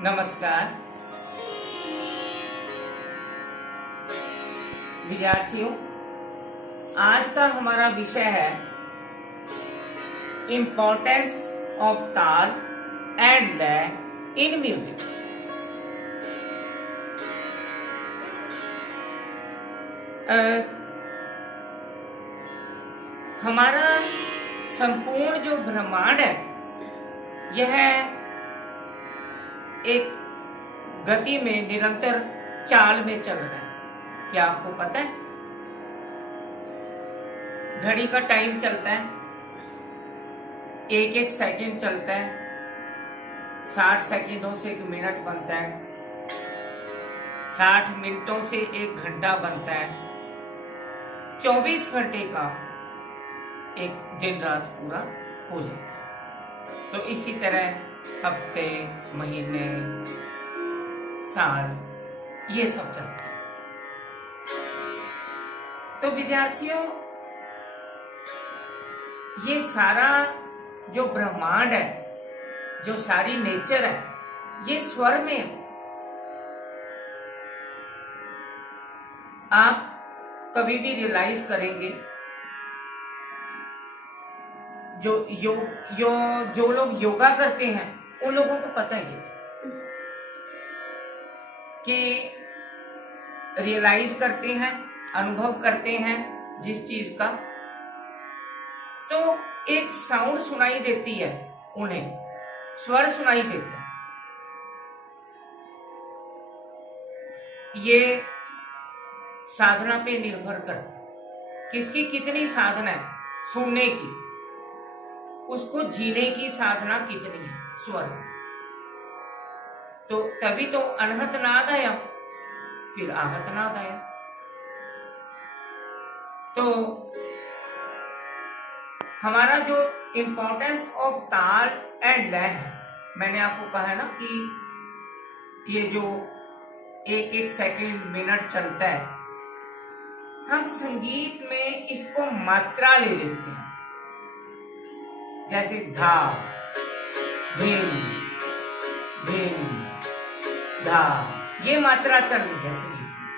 नमस्कार विद्यार्थियों, आज का हमारा विषय है इम्पोर्टेंस ऑफ ताल एंड लय इन म्यूजिक। हमारा संपूर्ण जो ब्रह्मांड है यह एक गति में निरंतर चाल में चल रहा है। क्या आपको पता है? घड़ी का टाइम चलता है, एक एक सेकंड चलता है, 60 सेकंडों से 1 मिनट बनता है, 60 मिनटों से 1 घंटा बनता है, 24 घंटे का एक दिन रात पूरा हो जाता है। तो इसी तरह हफ्ते, महीने, साल ये सब चलता है। तो विद्यार्थियों, ये सारा जो ब्रह्मांड है, जो सारी नेचर है, ये स्वर में है। आप कभी भी रियलाइज करेंगे, जो लोग योगा करते हैं उन लोगों को पता ही है कि रियलाइज करते हैं, अनुभव करते हैं जिस चीज का, तो एक साउंड सुनाई देती है, उन्हें स्वर सुनाई देता है। ये साधना पे निर्भर करता है, किसकी कितनी साधना है सुनने की, उसको जीने की साधना कितनी है स्वर की। तो तभी तो अनहत नाद आया, फिर आहत नाद आया। तो हमारा जो इम्पोर्टेंस ऑफ ताल एंड लय है, मैंने आपको कहा है ना कि ये जो एक एक सेकंड मिनट चलता है, हम संगीत में इसको मात्रा ले लेते हैं। जैसे धा, धीम, धीम, धा, ये मात्रा चल रही है संगीत में।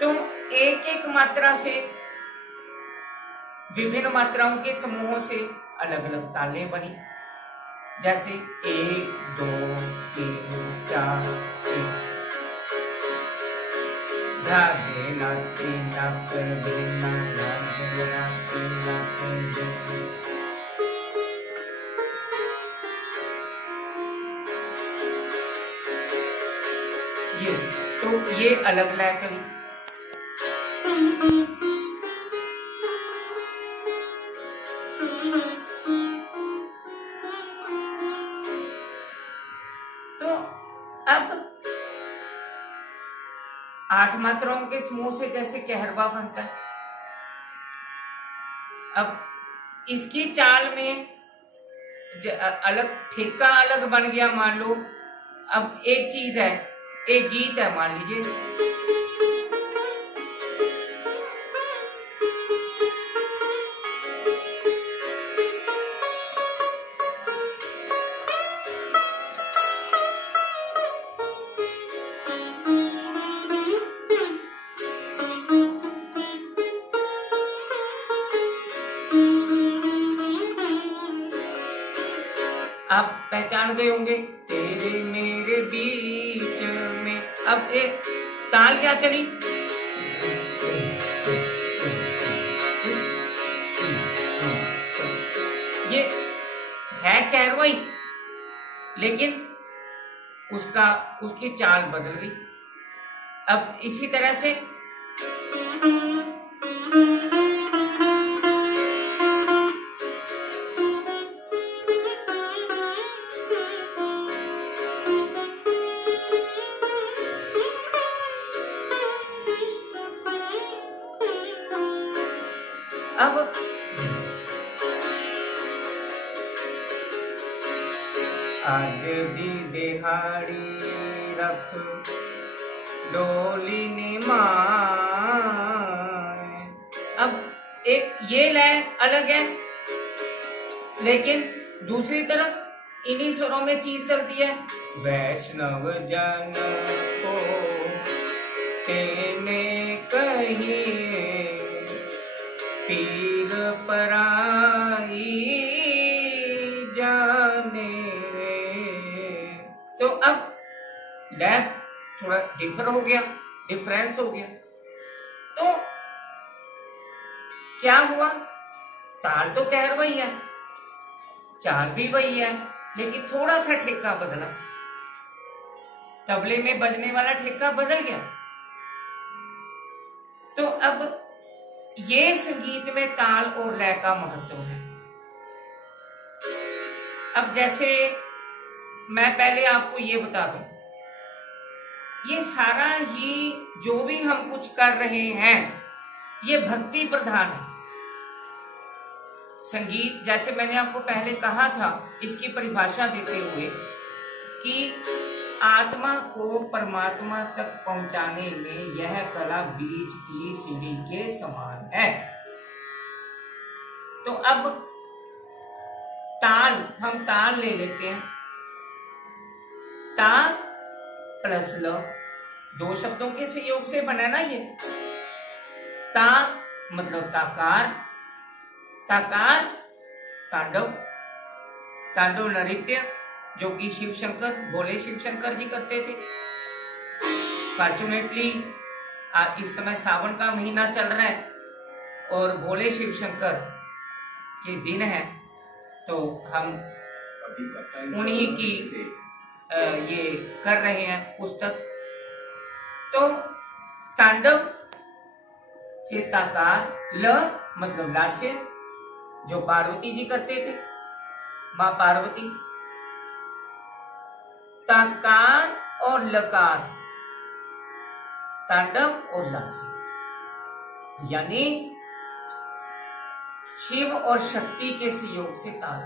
तो एक एक मात्रा से, विभिन्न मात्राओं के समूहों से अलग अलग तालें बनी। जैसे 1 2 3 4 धा धे ना तीन ना कर धे ना धा धे ना तीन ना कर। ये तो ये अलग लय चली। तो अब 8 मात्राओं के समूह से जैसे कहरवा बनता है, अब इसकी चाल में अलग ठेका अलग बन गया। मान लो अब एक चीज है, एक गीत है, मान लीजिए आप पहचान गए होंगे, तेरे मेरे बीच में। अब एक ताल क्या चली, ये है कहरवाई, लेकिन उसकी चाल बदल गई। अब इसी तरह से अब आज भी दिहाड़ी रख डोली ने माए। अब एक ये लय अलग है, लेकिन दूसरी तरफ इन्हीं स्वरों में चीज चलती है। वैष्णव जन को तेने कहिए पीर पराई जाने रे। तो अब लय थोड़ा डिफरेंस हो गया। तो क्या हुआ, ताल तो कह वही है, चाल भी वही है, लेकिन थोड़ा सा ठेका बदला, तबले में बजने वाला ठेका बदल गया। तो अब ये संगीत में ताल और लय का महत्व है। अब जैसे मैं पहले आपको ये बता दूं, ये सारा ही जो भी हम कुछ कर रहे हैं ये भक्ति प्रधान है। संगीत, जैसे मैंने आपको पहले कहा था, इसकी परिभाषा देते हुए कि आत्मा को परमात्मा तक पहुंचाने में यह कला बीज की सीढ़ी के समान है। तो अब ताल, हम ताल ले लेते हैं। ता प्लस ल, दो शब्दों के संयोग से बना ना ये। ता मतलब ताकार, ताकार तांडव, तांडव नृत्य जो कि शिव शंकर, भोले शिव शंकर जी करते थे। फॉर्चुनेटली इस समय सावन का महीना चल रहा है और भोले शिव शंकर के दिन है, तो हम उन्हीं की ये कर रहे हैं पुस्तक। तो तांडव से ताकार, ल मतलब लास्य जो पार्वती जी करते थे, मां पार्वती। ताकार और लकार, तांडव और लास्य, यानी शिव और शक्ति के सहयोग से ताल।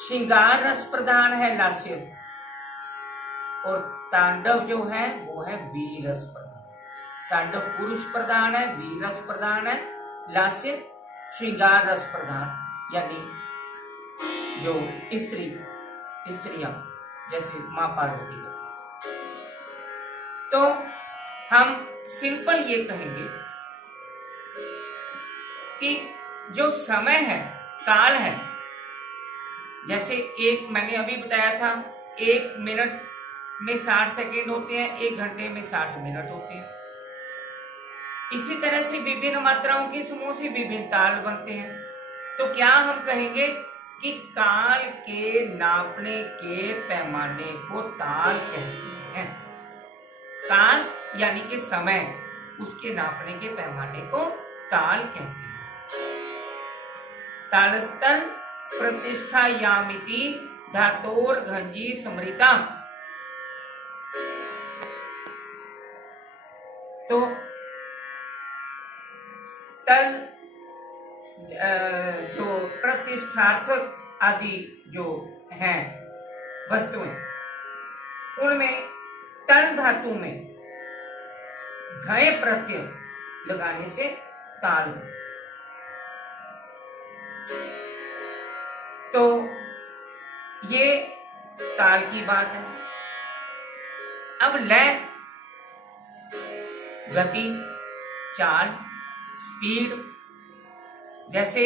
श्रृंगार रस प्रधान है लास्य, और तांडव जो है वो है वीर रस प्रधान। तांडव पुरुष प्रधान है, वीर रस प्रधान है, लास्य श्रृंगार रस प्रधान, यानी जो स्त्रियां जैसे मां पार्वती करती। तो हम सिंपल ये कहेंगे कि जो समय है, काल है, जैसे एक मैंने अभी बताया था, 1 मिनट में 60 सेकेंड होते हैं, 1 घंटे में 60 मिनट होते हैं। इसी तरह से विभिन्न मात्राओं के समूह से विभिन्न ताल बनते हैं। तो क्या हम कहेंगे कि काल के नापने के पैमाने को ताल कहते हैं। काल यानी कि समय, उसके नापने के पैमाने को ताल कहते हैं। तालस्थल प्रतिष्ठा यामिति धातोर घंजी स्मृता। तो तल जो प्रतिष्ठार्थक आदि जो हैं वस्तुएं, उनमें तल धातु में घय प्रत्यय लगाने से ताल। तो ये ताल की बात है। अब लय, गति, चाल, स्पीड, जैसे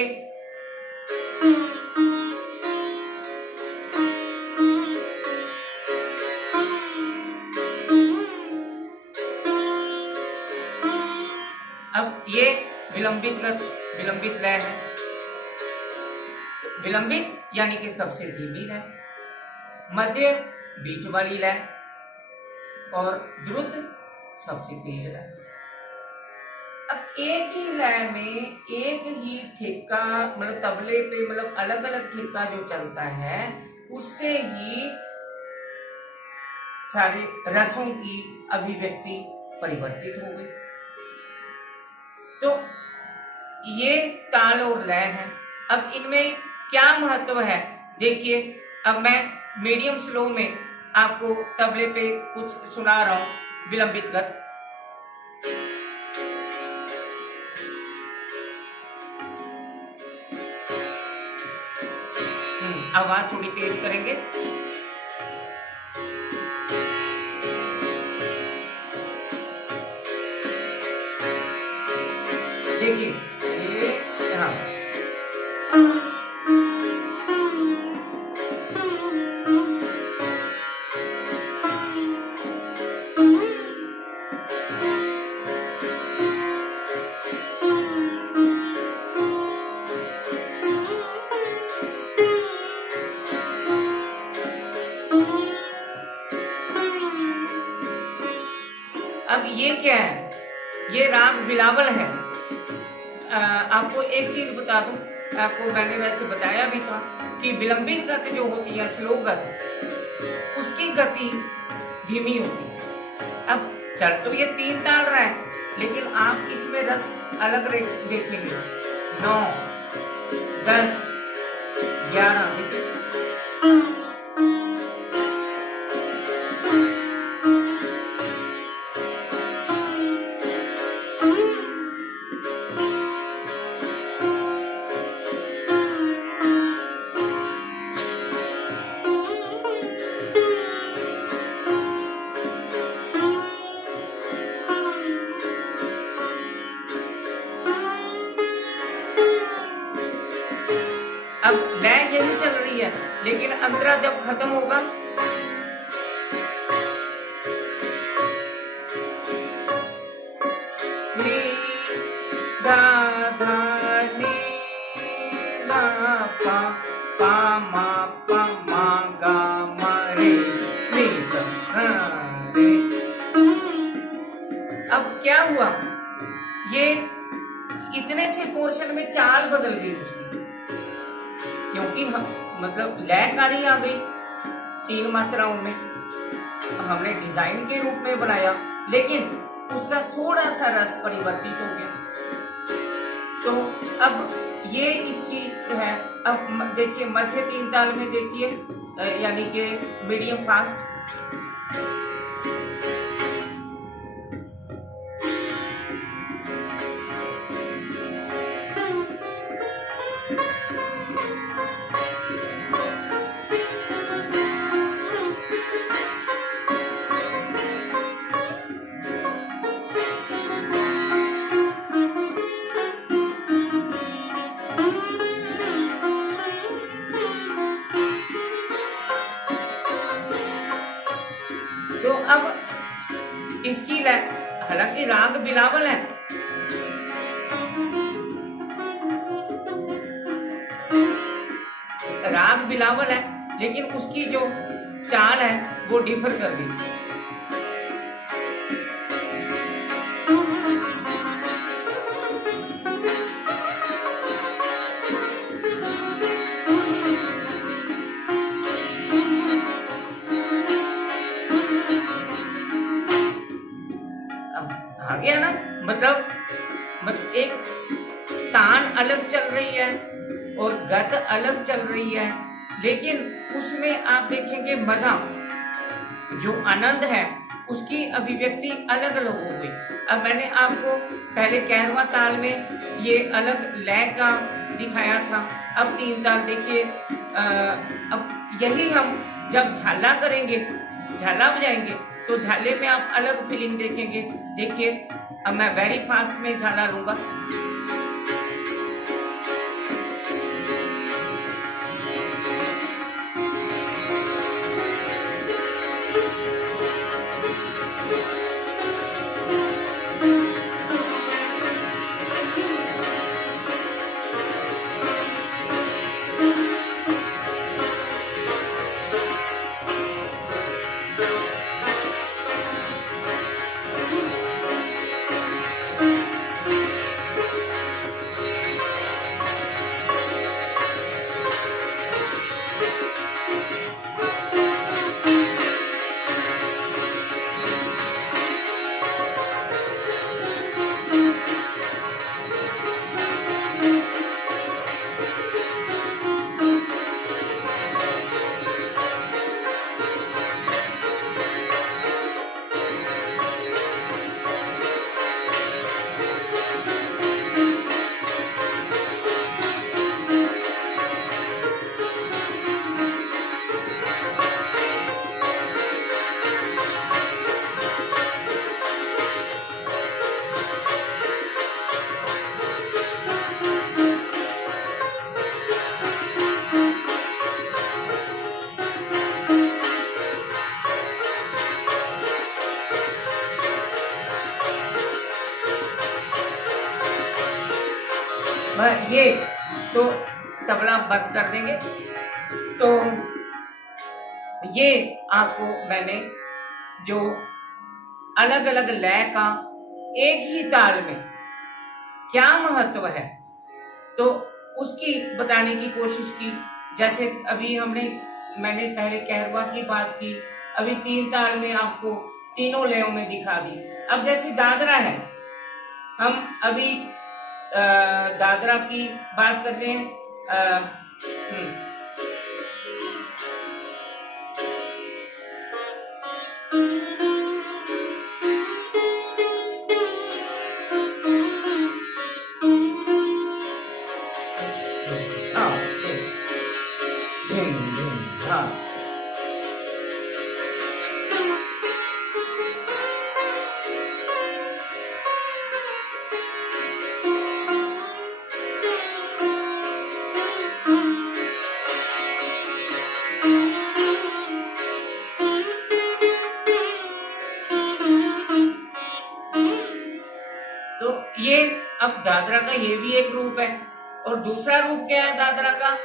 अब ये विलंबित लय है। विलंबित यानी कि सबसे धीमी लय, मध्य बीच वाली लय, और द्रुत सबसे तेज लय। अब एक ही लय में एक ही ठेका, मतलब तबले पे मतलब अलग अलग ठेका जो चलता है, उससे ही सारे रसों की अभिव्यक्ति परिवर्तित हो गई। तो ये ताल और लय है। अब इनमें क्या महत्व है, देखिए। अब मैं मीडियम स्लो में आपको तबले पे कुछ सुना रहा हूं, विलंबित गत। आवाज थोड़ी तेज करेंगे। देखिए ये हाँ, अब ये क्या है, ये राग बिलावल है। आपको एक चीज बता दूं, आपको मैंने वैसे बताया भी था कि विलंबित गति जो होती है, स्लो गति, उसकी गति धीमी होती है। अब चल तो ये 3 ताल रहा है, लेकिन आप इसमें रस अलग देखेंगे। 9, 10, 11 देखिए। अब लय यही चल रही है, लेकिन अंतरा जब खत्म होगा नी धा धा नी धा पा पा मा गा मा रे नी धा रे। अब क्या हुआ, ये इतने से पोर्शन में चाल बदल गई उसकी, क्योंकि हम मतलब लयकारी आ गई 3 मात्राओं में, हमने डिजाइन के रूप में बनाया, लेकिन उसका थोड़ा सा रस परिवर्तित हो गया। तो अब ये इसकी है। अब देखिए मध्य 3 ताल में देखिए, यानी कि मीडियम फास्ट, तो अब इसकी हालांकि राग बिलावल है, राग बिलावल है, लेकिन उसकी जो चाल है वो डिफर कर गई। आ गया ना, मतलब एक तान अलग चल रही है और गत अलग चल रही है, लेकिन उसमें आप देखेंगे मजा, जो आनंद है, उसकी अभिव्यक्ति अलग अलग हो गई। अब मैंने आपको पहले 11वां ताल में ये अलग लय का दिखाया था, अब 3 ताल देखिए। अब यही हम जब झाला करेंगे, झाला बजाएंगे, तो झाले में आप अलग फीलिंग देखेंगे। देखिए अब मैं वेरी फास्ट में झाला लूंगा, बंद कर देंगे। तो ये आपको मैंने जो अलग अलग लय का एक ही ताल में क्या महत्व है तो उसकी बताने की कोशिश की। जैसे अभी मैंने पहले कहरवा की बात की, अभी 3 ताल में आपको तीनों लयों में दिखा दी। अब जैसे दादरा है, हम अभी दादरा की बात करते हैं। तो ये अब दादरा का ये भी एक रूप है। और दूसरा रूप क्या है दादरा का?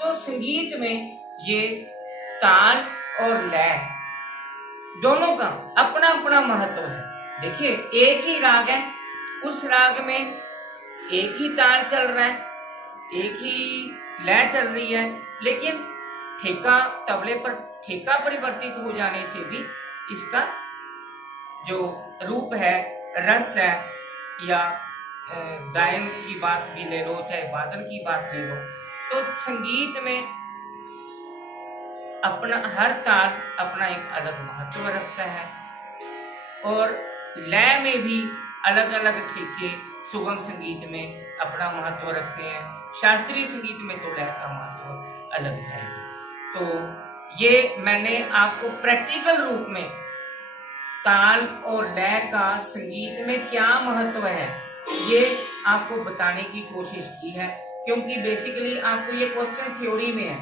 तो संगीत में ये ताल और लय दोनों का अपना अपना महत्व है। देखिए, एक ही राग है, उस राग में एक ही ताल चल रहा है, एक ही लय चल रही है, लेकिन ठेका तबले पर ठेका परिवर्तित हो जाने से भी इसका जो रूप है, रस है, या गायन की बात भी ले लो, चाहे वादन की बात ले लो, तो संगीत में अपना हर ताल अपना एक अलग महत्व रखता है। और लय में भी अलग अलग ठेके सुगम संगीत में अपना महत्व रखते हैं, शास्त्रीय संगीत में तो लय का महत्व अलग है। तो ये मैंने आपको प्रैक्टिकल रूप में ताल और लय का संगीत में क्या महत्व है ये आपको बताने की कोशिश की है, क्योंकि बेसिकली आपको ये क्वेश्चन थ्योरी में है,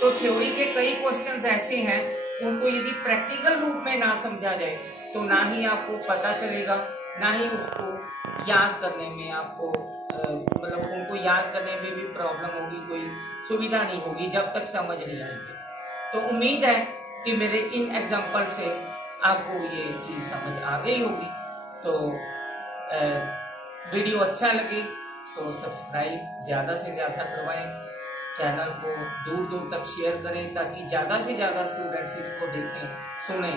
तो थ्योरी के कई क्वेश्चंस ऐसे हैं उनको यदि प्रैक्टिकल रूप में ना समझा जाए तो ना ही आपको पता चलेगा, ना ही उसको याद करने में आपको मतलब उनको याद करने में भी प्रॉब्लम होगी, कोई सुविधा नहीं होगी जब तक समझ नहीं आएंगे। तो उम्मीद है कि मेरे इन एग्जाम्पल से आपको ये चीज समझ आ गई होगी। तो वीडियो अच्छा लगे तो सब्सक्राइब ज्यादा से ज्यादा करवाएं, चैनल को दूर दूर तक शेयर करें ताकि ज्यादा से ज्यादा स्टूडेंट्स इसको देखें, सुने।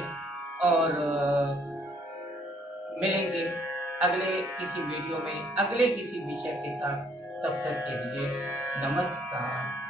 और मिलेंगे अगले किसी वीडियो में अगले किसी विषय के साथ, तब तक के लिए नमस्कार।